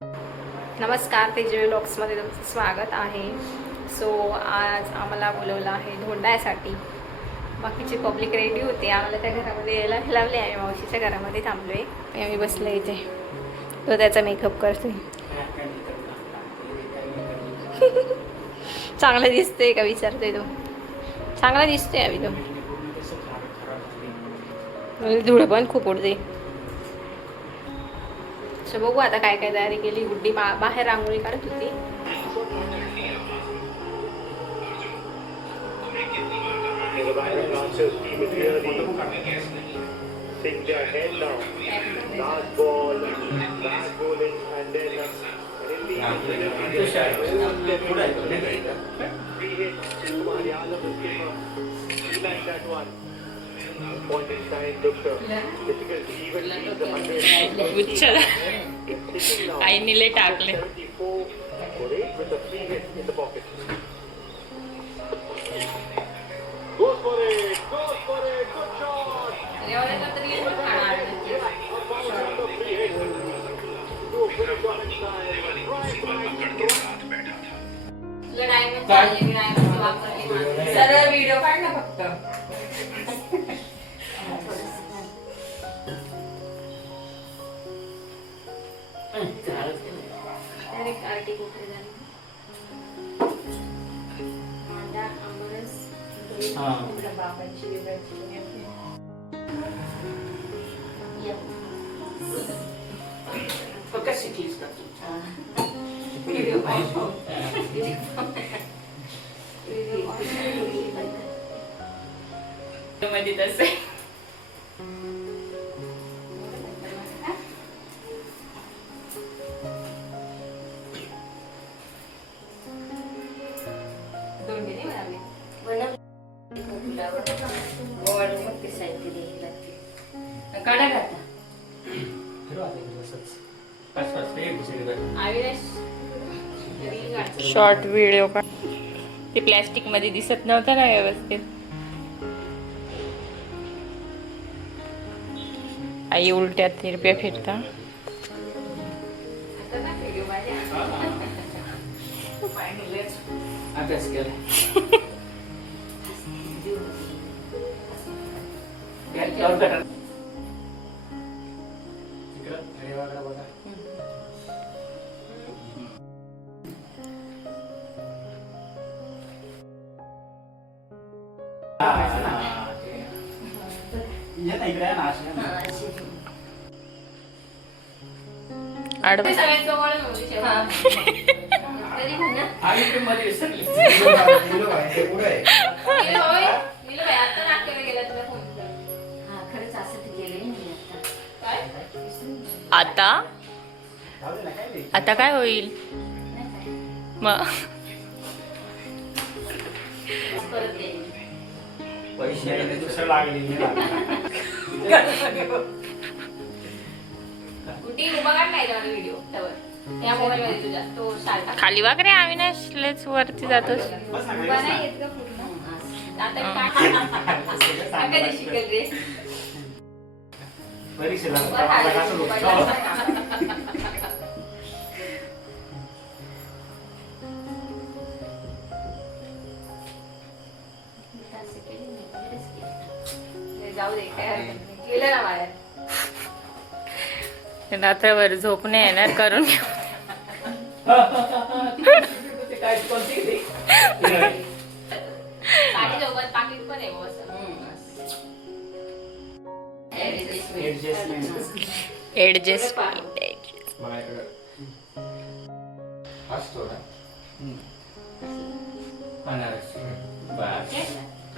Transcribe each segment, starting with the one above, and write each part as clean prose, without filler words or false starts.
नमस्कार, तेजवी व्लॉग्समध्ये तुमचं स्वागत आहे. सो आज आम्हाला बोलवलं आहे धोंड्यासाठी. बाकीची पब्लिक रेडी होते, आम्हाला त्या घरामध्ये यायला लावले आहे. मावशीच्या घरामध्ये थांबलो आहे. आम्ही बसलो इथे. तो त्याचा मेकअप करतोय. चांगला दिसतोय का विचारतोय तो. चांगला दिसतोय आम्ही तो. धूळ पण खूप उडते. सो बघू आता काय काय तयारी केली. गुड्डी बाहेर रांगोळी काढत होती. आईने लय टाकले. सरळ व्हिडिओ काढ ना फक्त. शिकलीस का मध्ये तसे काढा घाता शॉर्ट व्हिडिओ काढ. ते प्लॅस्टिक मध्ये दिसत नव्हतं ना व्यवस्थित. आई उलट्या तिरप्या फिरता. अभ्यास केला. आता काय होईल मग. खाली वागरे अविनाशलेच वरती जातोस. रात्रभर झोप नाही येणार करून. ऍडजस्ट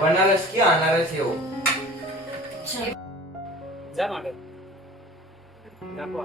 बनारस की अनारस येऊ जा मागे दाखवा.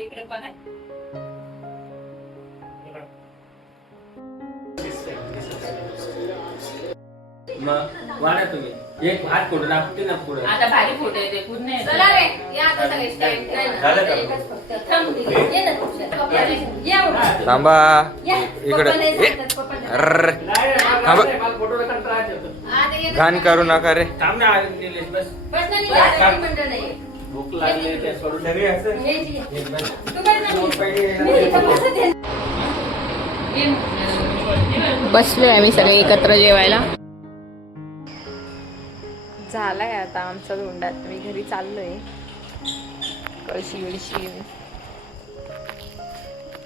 इकडे पण आहे. मग वाढा तुम्ही एक हात फोटो लागते ना पुढे. आता भारी फोटो येते पूर्ण. चला रे या आता सगळे स्टँड. थांबा इकडे. घाण करू नका रे. थांब ना निलेश बस. पर्सनली मंडळ नाही. भूक लागली ते सोडून सगळे असं बसलोय आम्ही सगळे एकत्र जेवायला. झालाय आता आमचा धोंडा. मी घरी चाललोय. कळशी विळशी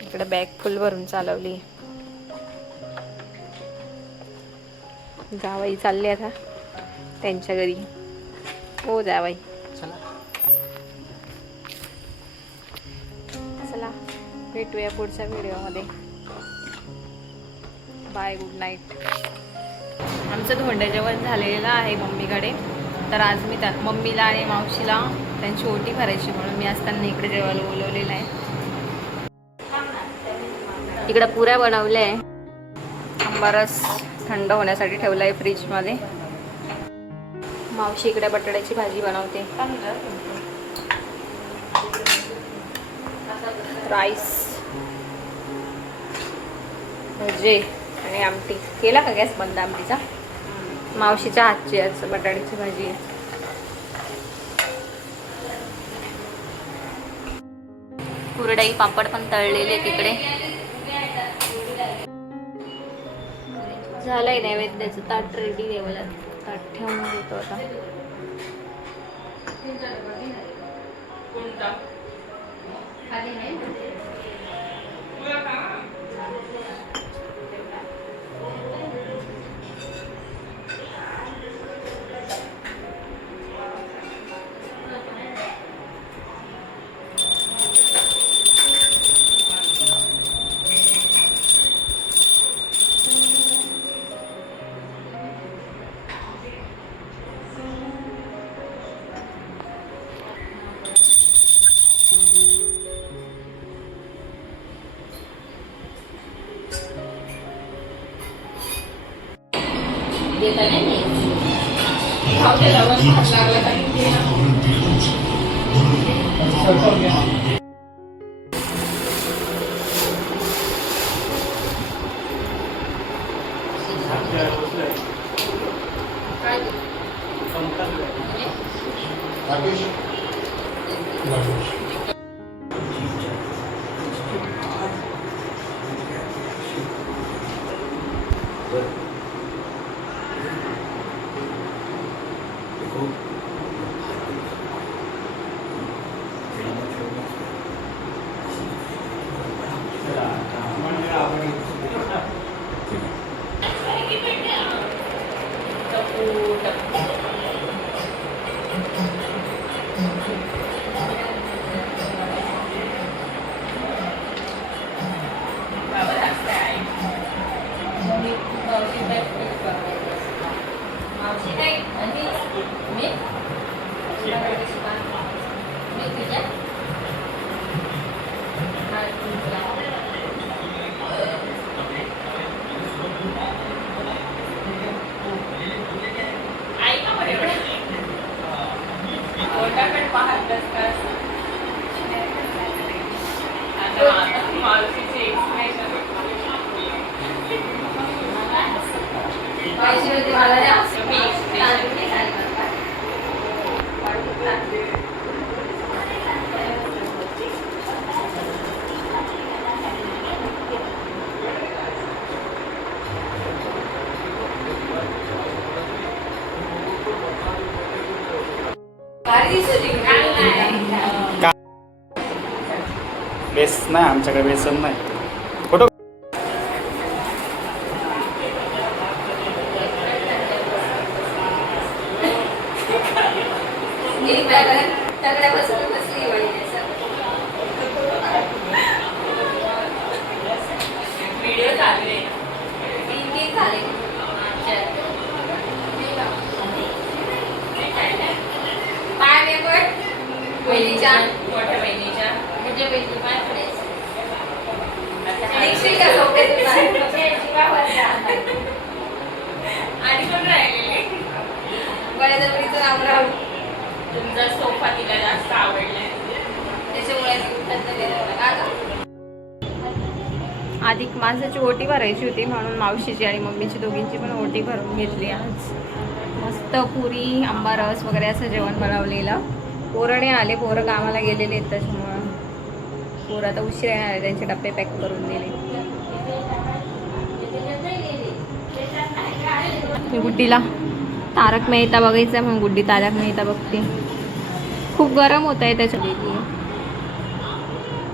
इकडे बॅग फुल भरून चालवली. जावाई चालले आता त्यांच्या घरी. हो जावाई चला भेटूया पुढच्या व्हिडिओमध्ये. Bye good night. आमचं धोंडा जेवण झालेलं आहे मम्मीकडे. तर आज मी मम्मीला आणि मावशीला त्यांची ओटी भरायची म्हणून मी आज त्यांना इकडे जेवायला बोलवलेलं आहे. इकडं पुऱ्या बनवल्या आहे. आंबारस थंड होण्यासाठी ठेवला आहे फ्रीजमध्ये. मावशी इकडे बटाट्याची भाजी बनवते. राईस भजे आणि आमटी. केला का गॅस बंद आमटीचा? मावशीच्या हातची आज बटाट्याची भाजी आहे. कुरडई पापड पण तळलेले तिकडे. झालंय नैवेद्याचं ताट रेडी. देवाला ताट ठेवून देतो आता. बेस नाही आमच्याकडे. बेसन नाही. फोटो व्हिडिओ चालू आहे. मोठ्या बहिणीच्या म्हणजे बहिणी काय करायचं. आणि कोण राहिलेले? बळजबरीचं नाव राहू. तुमचा सोफा तिला जास्त आवडलाय त्याच्यामुळे अधिक मासाची ओटी भरायची होती म्हणून मावशीची आणि मम्मीची दोघींची पण ओटी भरून घेतली. आज मस्त पुरी आंबारस वगैरे असं जेवण बनवलेलं. पोरं नाही आले, पोरं कामाला गेलेले आहेत त्याच्यामुळं पोरं आता उशिरा येणार आहे, त्यांचे डब्बे पॅक करून दिले. गुड्डीला तारक मेहता बघायचं म्हणून गुड्डी तारक मेहता बघते. खूप गरम होत आहे त्याच्या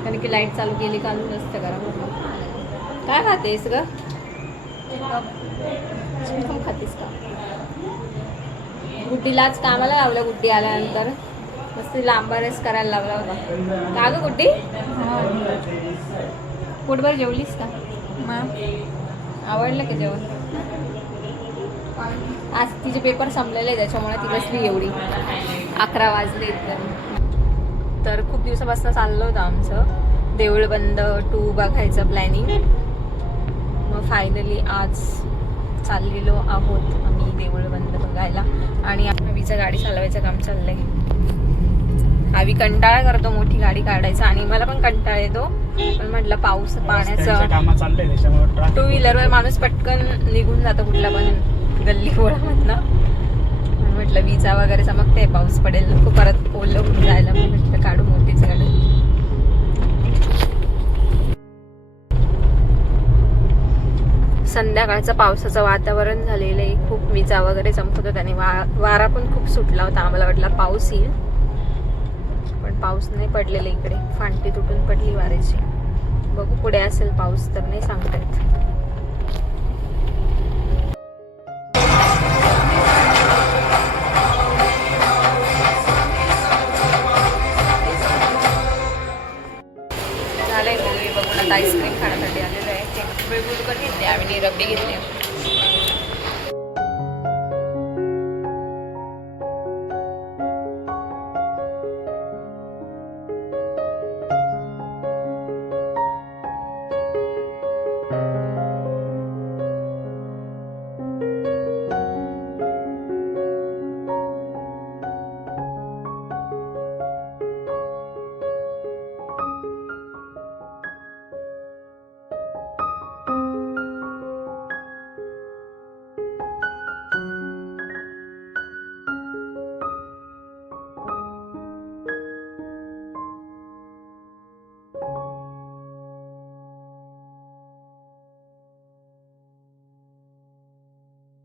कारण की लाईट चालू केली कालू जास्त गरम होतं. काय खातेस ग? चिकन खातेस का? गुड्डीला आज कामाला लावलं. गुड्डी आल्यानंतर मस्त लांबारच करायला लावला होता. का ग गुड्डी? पोटभर जेवलीस का? आवडलं का जेवण? आज तिचे पेपर संपलेले त्याच्यामुळे ती बसली एवढी. 11 वाजले तर खूप दिवसापासून चाललं होतं आमचं देऊळबंद 2 बघायचं प्लॅनिंग. मग फायनली आज चाललेलो आहोत आम्ही देऊळबंद बघायला. आणि आवीचं गाडी चालवायचं काम चाललंय. आवी कंटाळा करतो मोठी गाडी काढायचा आणि मला पण कंटाळा येतो. पण म्हटलं पाऊस पाण्याचं कामं चाललंय त्याच्यामुळे 2 व्हीलरवर माणूस पटकन निघून जातो कुठला पण गल्ली गोळामधनं. म्हटलं विजा वगैरे चमकते, पाऊस पडेल नको परत ओलं होऊन जायला. मग म्हटलं काढू मोठीच गाडी. संध्याकाळचं पावसाचं वातावरण झालेलं आहे. खूप विजा वगैरे चमकत होत्या आणि वारा पण खूप सुटला होता. आम्हाला वाटलं पाऊस येईल पण पाऊस नाही पडलेला इकडे. फांटी तुटून पडली वाऱ्याची. बघू पुढे असेल पाऊस तर नाही सांगता येत. झालंय मूवी बघून आता आईस्क्रीम खाण्यासाठी आलेलो आहे. बेळगुळ घेतले आम्ही, रब्बी घेतले.